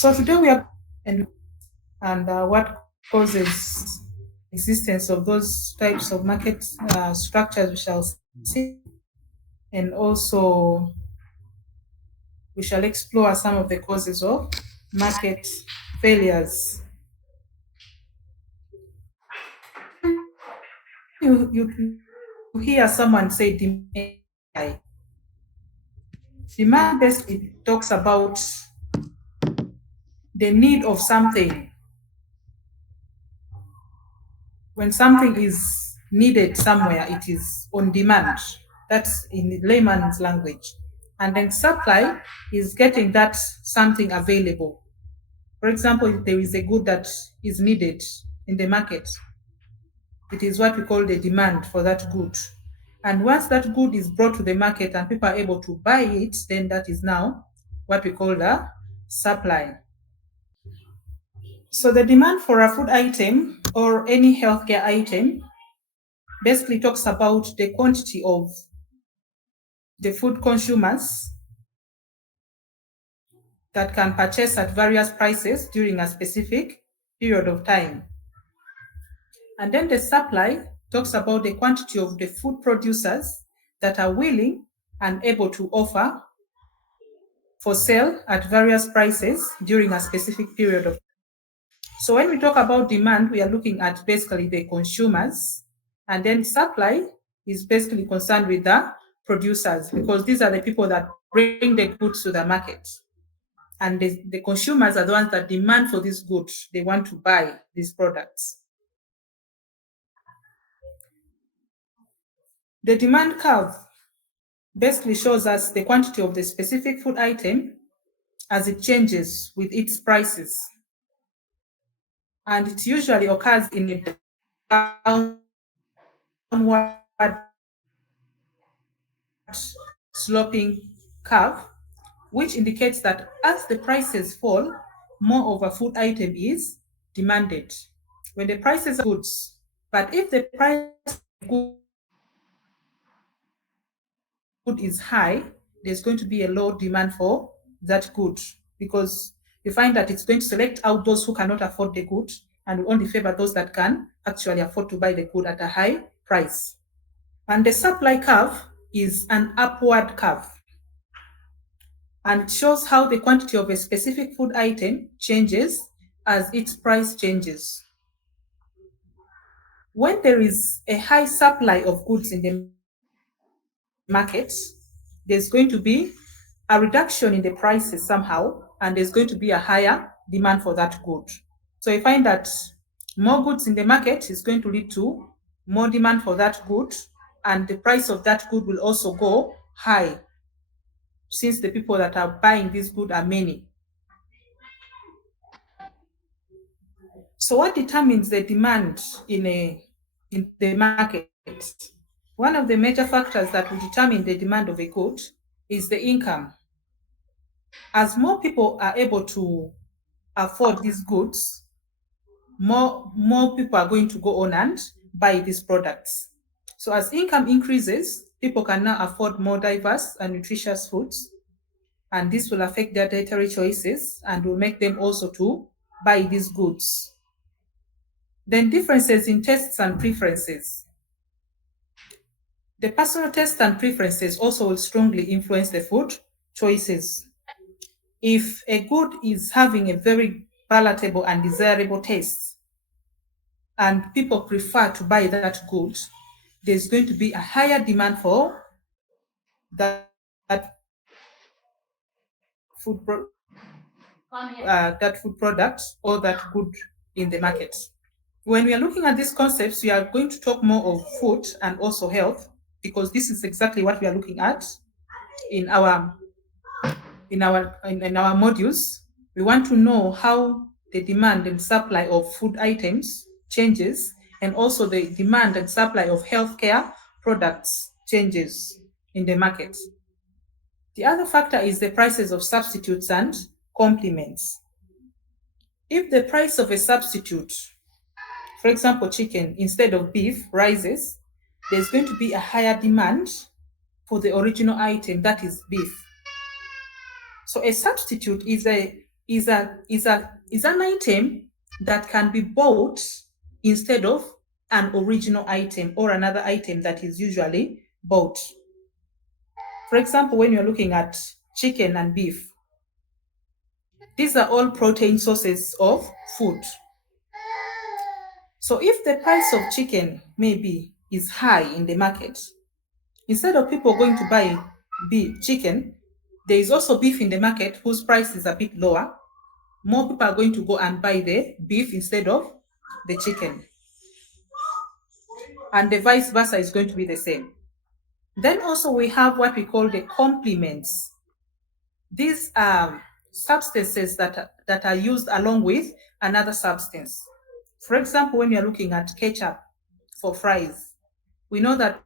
So today we are and what causes existence of those types of market structures we shall see, and also we shall explore some of the causes of market failures. You hear someone say demand. Demand basically talks about the need of something. When something is needed somewhere, it is on demand. That's in layman's language. And then supply is getting that something available. For example, if there is a good that is needed in the market, it is what we call the demand for that good. And once that good is brought to the market and people are able to buy it, then that is now what we call the supply. So the demand for a food item or any healthcare item basically talks about the quantity of the food consumers that can purchase at various prices during a specific period of time. And then the supply talks about the quantity of the food producers that are willing and able to offer for sale at various prices during a specific period of time. So when we talk about demand, we are looking at basically the consumers, and then supply is basically concerned with the producers, because these are the people that bring the goods to the market. And the consumers are the ones that demand for these goods. They want to buy these products. The demand curve basically shows us the quantity of the specific food item as it changes with its prices. And it usually occurs in a downward sloping curve, which indicates that as the prices fall, more of a food item is demanded. When the prices of goods, but if the price of good is high, there's going to be a low demand for that good, because you find that it's going to select out those who cannot afford the good and will only favor those that can actually afford to buy the good at a high price. And the supply curve is an upward curve, and it shows how the quantity of a specific food item changes as its price changes. When there is a high supply of goods in the market, there's going to be a reduction in the prices somehow, and there's going to be a higher demand for that good. So you find that more goods in the market is going to lead to more demand for that good, and the price of that good will also go high, since the people that are buying this good are many. So what determines the demand in the market? One of the major factors that will determine the demand of a good is the income. As more people are able to afford these goods, more people are going to go on and buy these products. So as income increases, people can now afford more diverse and nutritious foods, and this will affect their dietary choices and will make them also to buy these goods. Then differences in tastes and preferences. The personal tastes and preferences also will strongly influence the food choices. If a good is having a very palatable and desirable taste, and people prefer to buy that good, there's going to be a higher demand for that food product or that good in the market. When we are looking at these concepts, we are going to talk more of food and also health, because this is exactly what we are looking at in our modules. We want to know how the demand and supply of food items changes, and also the demand and supply of healthcare products changes in the market. The other factor is the prices of substitutes and complements. If the price of a substitute, for example, chicken instead of beef, rises, there's going to be a higher demand for the original item, that is beef. So a substitute is is an item that can be bought instead of an original item or another item that is usually bought. For example, when you're looking at chicken and beef, these are all protein sources of food. So if the price of chicken maybe is high in the market, instead of people going to buy beef chicken, there is also beef in the market whose price is a bit lower. More people are going to go and buy the beef instead of the chicken. And the vice versa is going to be the same. Then also we have what we call the complements. These are substances that are used along with another substance. For example, when you're looking at ketchup for fries, we know that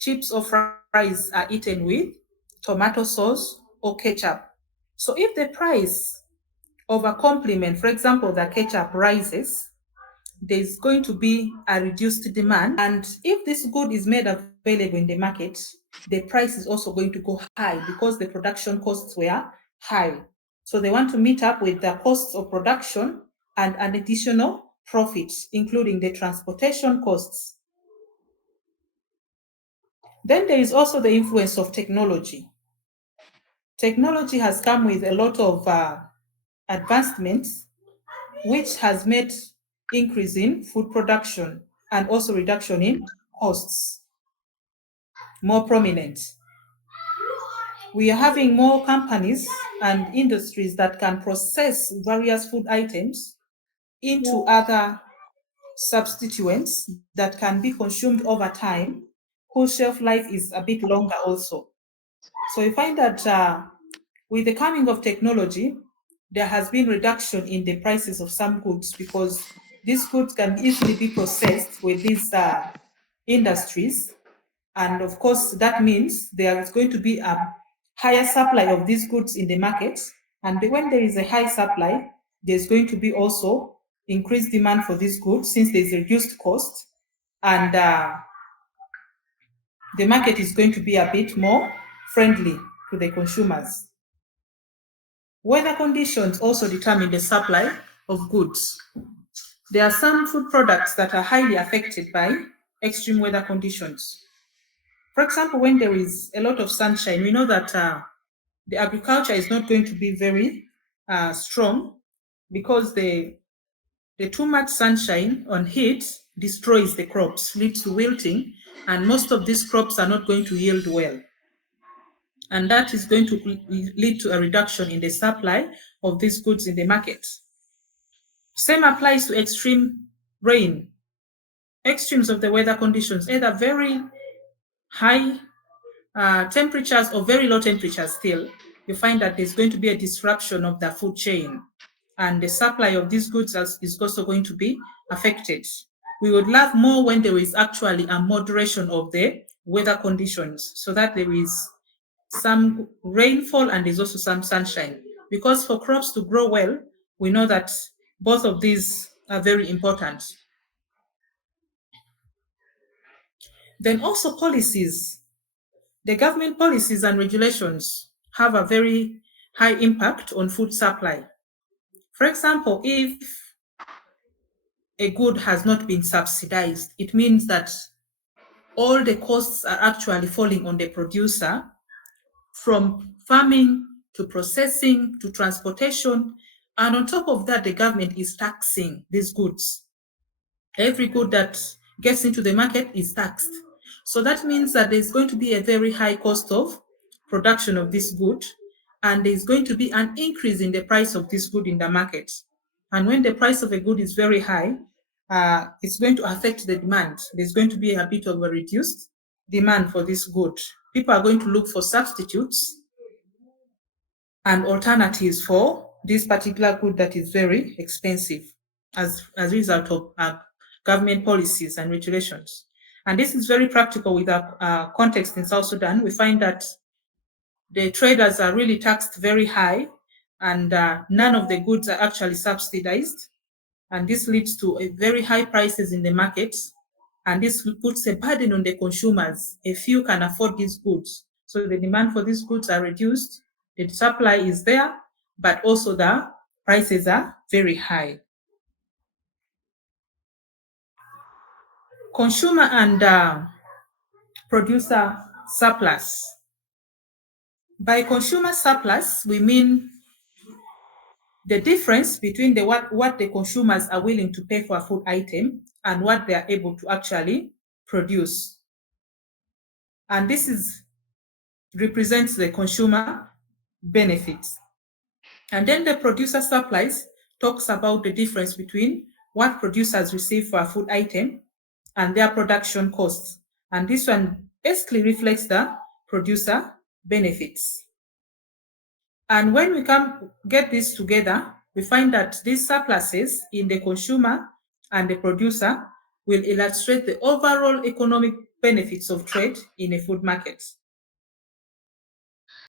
chips or fries are eaten with tomato sauce or ketchup. So if the price of a complement, for example, the ketchup rises, there's going to be a reduced demand. And if this good is made available in the market, the price is also going to go high because the production costs were high. So they want to meet up with the costs of production and an additional profit, including the transportation costs. Then there is also the influence of technology. Technology has come with a lot of advancements, which has made increase in food production and also reduction in costs more prominent. We are having more companies and industries that can process various food items into other substituents that can be consumed over time, whose shelf life is a bit longer also. So you find that with the coming of technology, there has been reduction in the prices of some goods because these goods can easily be processed with these industries. And of course, that means there is going to be a higher supply of these goods in the market. And when there is a high supply, there's going to be also increased demand for these goods since there's reduced cost. And the market is going to be a bit more friendly to the consumers. Weather conditions also determine the supply of goods. There are some food products that are highly affected by extreme weather conditions. For example, when there is a lot of sunshine, we know that the agriculture is not going to be very strong because the too much sunshine on heat destroys the crops, leads to wilting, and most of these crops are not going to yield well. And that is going to lead to a reduction in the supply of these goods in the market. Same applies to extreme rain. Extremes of the weather conditions, either very high temperatures or very low temperatures still, you find that there's going to be a disruption of the food chain. And the supply of these goods is also going to be affected. We would love more when there is actually a moderation of the weather conditions so that there is some rainfall and there's also some sunshine. Because for crops to grow well, we know that both of these are very important. Then also policies. The government policies and regulations have a very high impact on food supply. For example, if a good has not been subsidized, it means that all the costs are actually falling on the producer, from farming to processing to transportation. And on top of that, the government is taxing these goods. Every good that gets into the market is taxed. So that means that there's going to be a very high cost of production of this good, and there's going to be an increase in the price of this good in the market. And when the price of a good is very high, it's going to affect the demand. There's going to be a bit of a reduced demand for this good. People are going to look for substitutes and alternatives for this particular good that is very expensive as a result of government policies and regulations. And this is very practical with our context in South Sudan. We find that the traders are really taxed very high, and none of the goods are actually subsidized. And this leads to a very high prices in the market. And this puts a burden on the consumers. A few can afford these goods. So the demand for these goods are reduced. The supply is there, but also the prices are very high. Consumer and producer surplus. By consumer surplus, we mean the difference between what the consumers are willing to pay for a food item and what they are able to actually produce. And this represents the consumer benefits. And then the producer surplus talks about the difference between what producers receive for a food item and their production costs. And this one basically reflects the producer benefits. And when we get this together, we find that these surpluses in the consumer and the producer will illustrate the overall economic benefits of trade in a food market.